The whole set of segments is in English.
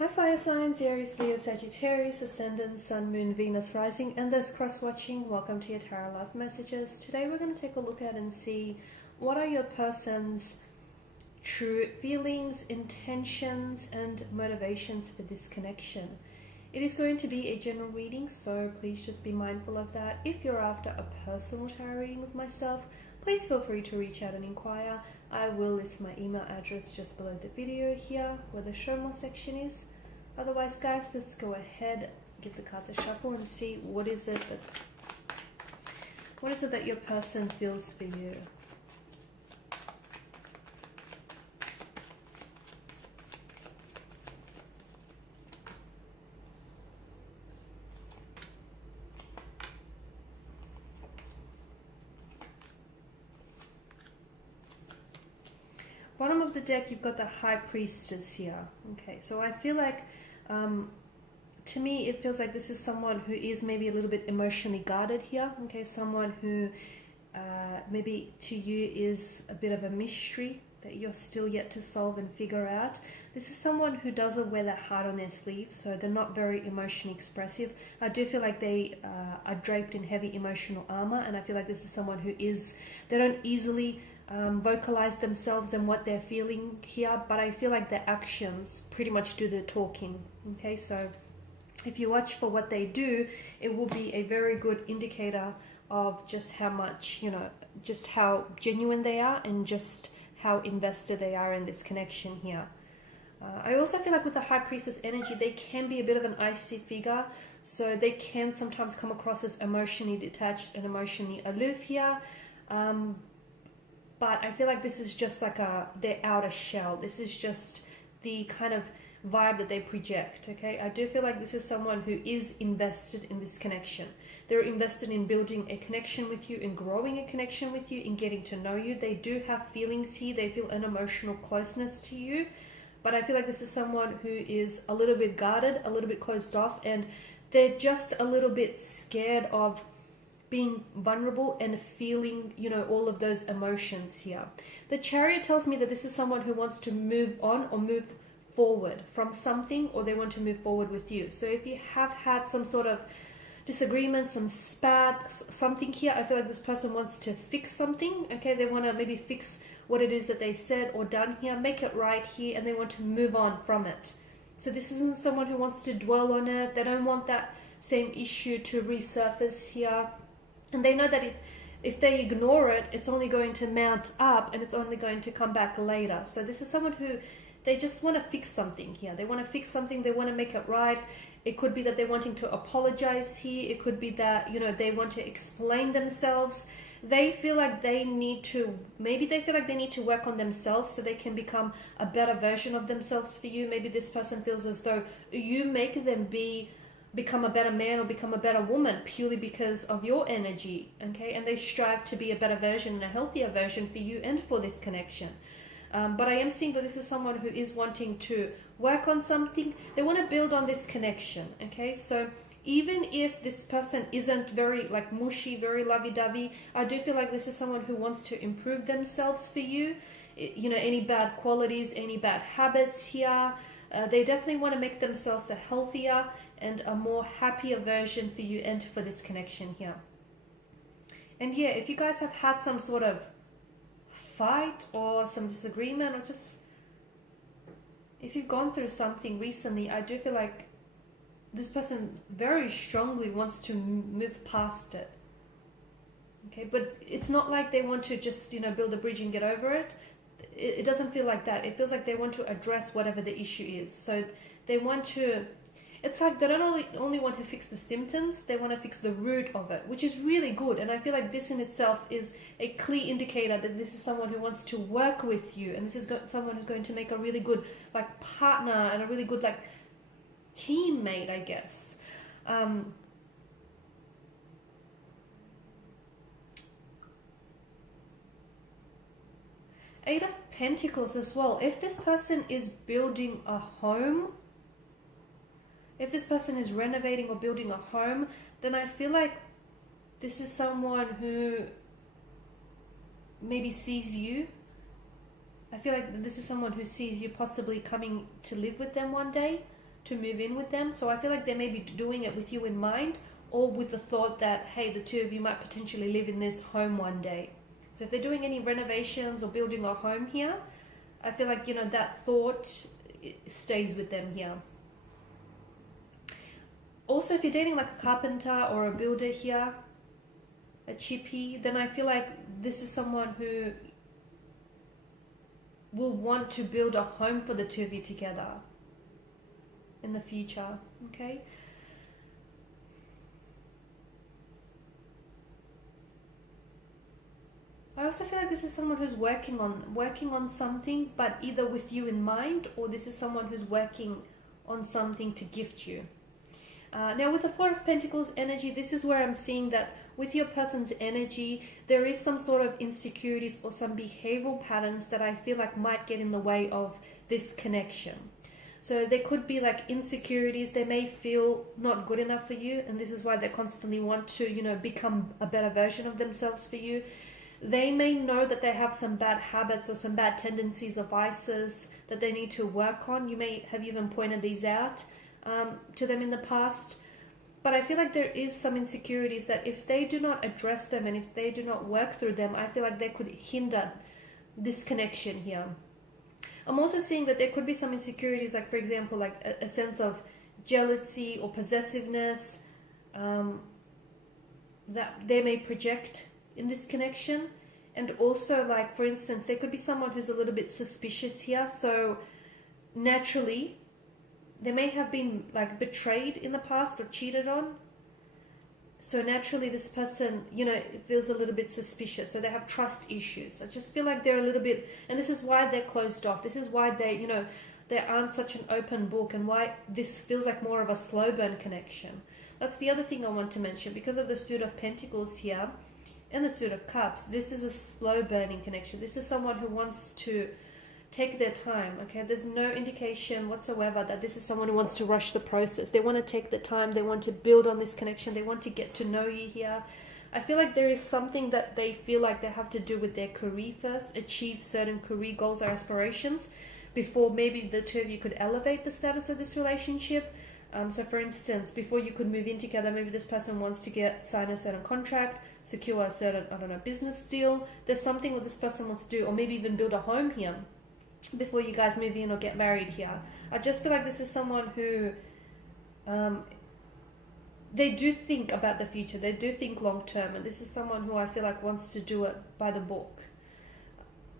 Hi fire signs, Aries, Leo, Sagittarius, Ascendant, Sun, Moon, Venus, Rising, and those cross-watching. Welcome to your Tarot Love Messages. Today we're going to take a look at and see what are your person's true feelings, intentions, and motivations for this connection. It is going to be a general reading, so please just be mindful of that. If you're after a personal tarot reading with myself, please feel free to reach out and inquire. I will list my email address just below the video here where the show more section is. Otherwise, guys, let's go ahead, give the cards a shuffle and see what is it that your person feels for you. Bottom of the deck, you've got the High Priestess here. Okay, so I feel like, to me, it feels like this is someone who is maybe a little bit emotionally guarded here. Okay, someone who maybe to you is a bit of a mystery that you're still yet to solve and figure out. This is someone who doesn't wear their heart on their sleeve, so they're not very emotionally expressive. I do feel like they are draped in heavy emotional armor, and I feel like this is someone who they don't easily vocalize themselves and what they're feeling here, but I feel like their actions pretty much do the talking. Okay, so if you watch for what they do, it will be a very good indicator of just how much, just how genuine they are and just how invested they are in this connection here. I also feel like with the High Priestess energy, they can be a bit of an icy figure, so they can sometimes come across as emotionally detached and emotionally aloof here. But I feel like this is just like their outer shell. This is just the kind of vibe that they project, okay? I do feel like this is someone who is invested in this connection. They're invested in building a connection with you, in growing a connection with you, in getting to know you. They do have feelings here. They feel an emotional closeness to you. But I feel like this is someone who is a little bit guarded, a little bit closed off, and they're just a little bit scared of being vulnerable and feeling, all of those emotions here. The Chariot tells me that this is someone who wants to move on or move forward from something, or they want to move forward with you. So if you have had some sort of disagreement, some spat, something here, I feel like this person wants to fix something, okay? They want to maybe fix what it is that they said or done here, make it right here, and they want to move on from it. So this isn't someone who wants to dwell on it. They don't want that same issue to resurface here. And they know that if they ignore it, it's only going to mount up and it's only going to come back later. So this is someone who, they just want to fix something here. They want to fix something. They want to make it right. It could be that they're wanting to apologize here. It could be that, they want to explain themselves. They feel like they need to work on themselves so they can become a better version of themselves for you. Maybe this person feels as though you make them become a better man or become a better woman purely because of your energy, okay? And they strive to be a better version and a healthier version for you and for this connection. But I am seeing that this is someone who is wanting to work on something. They want to build on this connection, okay? So even if this person isn't very mushy, very lovey-dovey, I do feel like this is someone who wants to improve themselves for you. Any bad qualities, any bad habits here, they definitely want to make themselves a healthier and a more happier version for you and for this connection here. And yeah, if you guys have had some sort of fight or some disagreement, or just if you've gone through something recently, I do feel like this person very strongly wants to move past it. Okay, but it's not like they want to just, build a bridge and get over it. It doesn't feel like that. It feels like they want to address whatever the issue is. So they want to, it's like they don't only want to fix the symptoms, they want to fix the root of it, which is really good. And I feel like this in itself is a clear indicator that this is someone who wants to work with you. And this is someone who's going to make a really good partner and a really good teammate, I guess. Eight of Pentacles as well. If this person is building a home, if this person is renovating or building a home, then I feel like this is someone who maybe sees you I feel like this is someone who sees you possibly coming to live with them one day. to move in with them. So I feel like they may be doing it with you in mind, or with the thought that, hey, the two of you might potentially live in this home one day. So if they're doing any renovations or building a home here, I feel like, you know, that thought stays with them here. Also, if you're dating like a carpenter or a builder here, a chippy, then I feel like this is someone who will want to build a home for the two of you together in the future, okay? I also feel like this is someone who's working on something, but either with you in mind, or this is someone who's working on something to gift you. Now with the Four of Pentacles energy, this is where I'm seeing that with your person's energy, there is some sort of insecurities or some behavioral patterns that I feel like might get in the way of this connection. So there could be like insecurities. They may feel not good enough for you, and this is why they constantly want to, you know, become a better version of themselves for you. They may know that they have some bad habits or some bad tendencies or vices that they need to work on. You may have even pointed these out to them in the past. But I feel like there is some insecurities that if they do not address them and if they do not work through them, I feel like they could hinder this connection here. I'm also seeing that there could be some insecurities, like for example, like a sense of jealousy or possessiveness that they may project in this connection. And also, like for instance, there could be someone who's a little bit suspicious here. So naturally, they may have been like betrayed in the past or cheated on. So naturally this person, you know, feels a little bit suspicious. So they have trust issues. I just feel like they're a little bit, and this is why they're closed off. This is why they, you know, they aren't such an open book, and why this feels like more of a slow burn connection. That's the other thing I want to mention. Because of the Suit of Pentacles here and the Suit of Cups, this is a slow burning connection. This is someone who wants to take their time, okay? There's no indication whatsoever that this is someone who wants to rush the process. They want to take the time. They want to build on this connection. They want to get to know you here. I feel like there is something that they feel like they have to do with their career first, achieve certain career goals or aspirations before maybe the two of you could elevate the status of this relationship. So for instance, before you could move in together, maybe this person wants to sign a certain contract, secure a certain, I don't know, business deal. There's something that this person wants to do, or maybe even build a home here before you guys move in or get married here. I just feel like this is someone who they do think about the future. They do think long term, and this is someone who I feel like wants to do it by the book.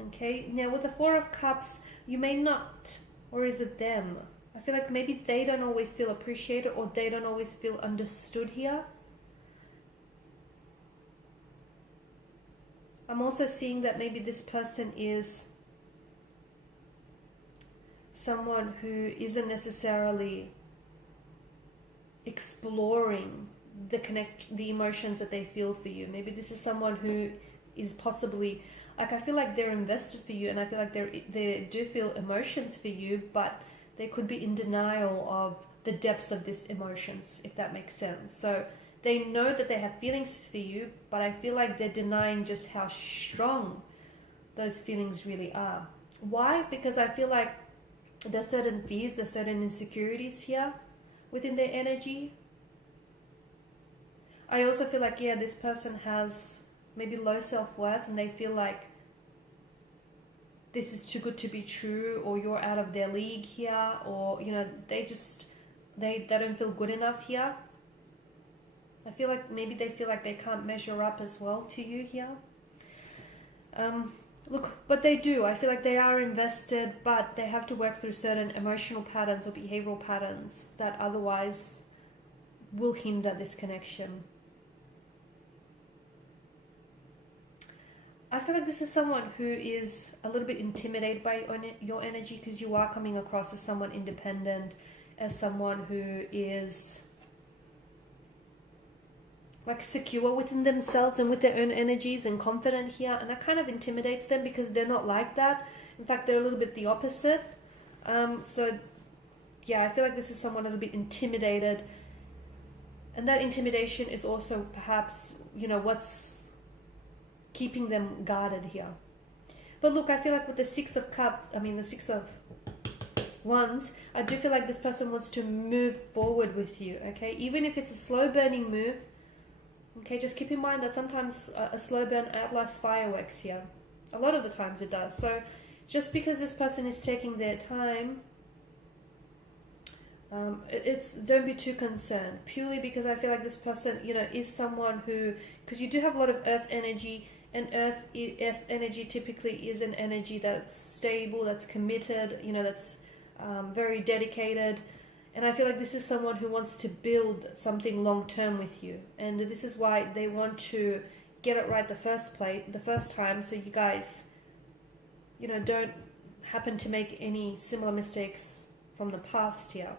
Okay, now with the Four of Cups, you may not, or is it them? I feel like maybe they don't always feel appreciated, or they don't always feel understood here. I'm also seeing that maybe this person is someone who isn't necessarily exploring the emotions that they feel for you. Maybe this is someone who is possibly, like, I feel like they're invested for you, and I feel like they do feel emotions for you, but they could be in denial of the depths of these emotions, if that makes sense. So they know that they have feelings for you, but I feel like they're denying just how strong those feelings really are. Why? Because I feel like there's certain fears, there's certain insecurities here within their energy. I also feel like, yeah, this person has maybe low self-worth, and they feel like this is too good to be true, or you're out of their league here, or, you know, they don't feel good enough here. I feel like maybe they feel like they can't measure up as well to you here. Look, but they do. I feel like they are invested, but they have to work through certain emotional patterns or behavioral patterns that otherwise will hinder this connection. I feel like this is someone who is a little bit intimidated by your energy, because you are coming across as someone independent, as someone who is like secure within themselves and with their own energies and confident here, and that kind of intimidates them because they're not like that. In fact, they're a little bit the opposite. So yeah, I feel like this is someone a little bit intimidated, and that intimidation is also perhaps, you know, what's keeping them guarded here. But look, I feel like with the Six of ones, I do feel like this person wants to move forward with you, okay? Even if it's a slow burning move, okay, just keep in mind that sometimes a slow burn outlasts fireworks here. A lot of the times it does. So just because this person is taking their time, don't be too concerned, purely because I feel like this person, you know, is someone who, because you do have a lot of earth energy, and earth energy typically is an energy that's stable, that's committed, you know, that's very dedicated. And I feel like this is someone who wants to build something long term with you, and this is why they want to get it right the first time, so you guys, you know, don't happen to make any similar mistakes from the past here.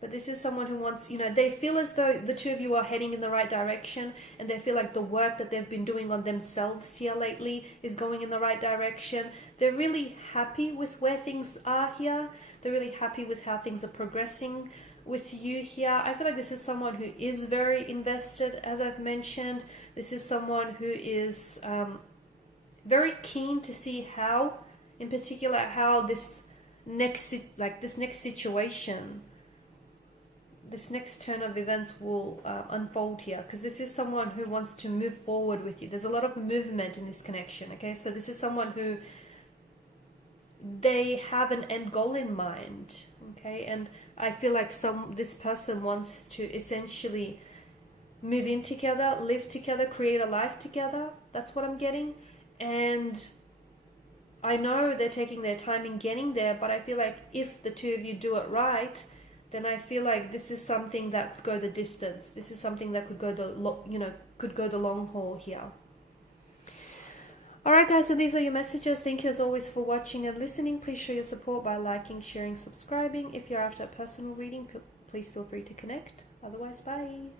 But this is someone who wants, you know, they feel as though the two of you are heading in the right direction, and they feel like the work that they've been doing on themselves here lately is going in the right direction. They're really happy with where things are here. They're really happy with how things are progressing with you here. I feel like this is someone who is very invested, as I've mentioned. This is someone who is very keen to see how, in particular, how this next situation, this next turn of events will unfold here, because this is someone who wants to move forward with you. There's a lot of movement in this connection, okay? So this is someone who, they have an end goal in mind, okay? And I feel like this person wants to essentially move in together, live together, create a life together. That's what I'm getting. And I know they're taking their time in getting there, but I feel like if the two of you do it right, then I feel like this is something that could go the distance. This is something that could go the long haul here. Alright guys, so these are your messages. Thank you as always for watching and listening. Please show your support by liking, sharing, subscribing. If you're after a personal reading, please feel free to connect. Otherwise, bye.